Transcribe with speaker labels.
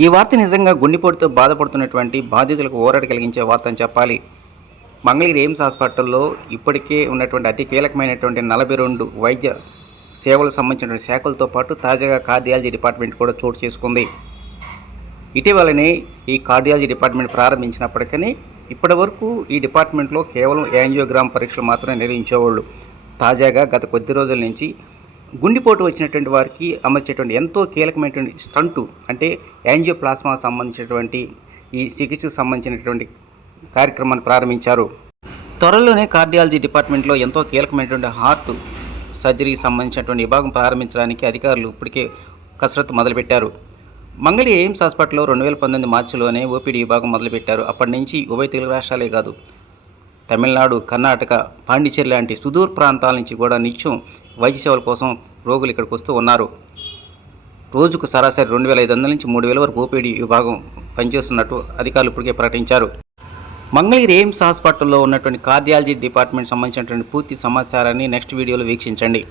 Speaker 1: ఈ వార్త నిజంగా గుండెపోటుతో బాధపడుతున్నటువంటి బాధితులకు ఊరట కలిగించే వార్త అని చెప్పాలి. మంగళగిరి ఎయిమ్స్ హాస్పిటల్లో ఇప్పటికే ఉన్నటువంటి అతి కీలకమైనటువంటి నలభై రెండు వైద్య సేవలకు సంబంధించినటువంటి శాఖలతో పాటు తాజాగా కార్డియాలజీ డిపార్ట్మెంట్ కూడా చోటు చేసుకుంది. ఇటీవలనే ఈ కార్డియాలజీ డిపార్ట్మెంట్ ప్రారంభించినప్పటికీ ఇప్పటి వరకు ఈ డిపార్ట్మెంట్లో కేవలం యాంజియోగ్రామ్ పరీక్షలు మాత్రమే నిర్వహించేవాళ్ళు. తాజాగా గత కొద్ది రోజుల నుంచి గుండెపోటు వచ్చినటువంటి వారికి అమర్చేటువంటి ఎంతో కీలకమైనటువంటి స్టంటు అంటే యాంజియోప్లాస్మా సంబంధించినటువంటి ఈ చికిత్సకు సంబంధించినటువంటి కార్యక్రమాన్ని ప్రారంభించారు. త్వరలోనే కార్డియాలజీ డిపార్ట్మెంట్లో ఎంతో కీలకమైనటువంటి హార్ట్ సర్జరీకి సంబంధించినటువంటి విభాగం ప్రారంభించడానికి అధికారులు ఇప్పటికే కసరత్తు మొదలుపెట్టారు. మంగళి ఎయిమ్స్ హాస్పిటల్లో రెండు వేల పంతొమ్మిది మార్చిలోనే ఓపీడీ విభాగం మొదలుపెట్టారు. అప్పటి నుంచి ఉభయ తెలుగు రాష్ట్రాలే కాదు తమిళనాడు కర్ణాటక పాండిచేరి లాంటి సుదూర ప్రాంతాల నుంచి కూడా నిత్యం వైద్య సేవల కోసం రోగులు ఇక్కడికి వస్తూ ఉన్నారు. రోజుకు సరాసరి రెండు వేల ఐదు వందల నుంచి మూడు వేల వరకు ఓపీడీ విభాగం పనిచేస్తున్నట్టు అధికారులు ఇప్పటికే ప్రకటించారు. మంగళగిరి ఎయిమ్స్ హాస్పిటల్లో ఉన్నటువంటి కార్డియాలజీ డిపార్ట్మెంట్ సంబంధించినటువంటి పూర్తి సమాచారాన్ని నెక్స్ట్ వీడియోలో వీక్షించండి.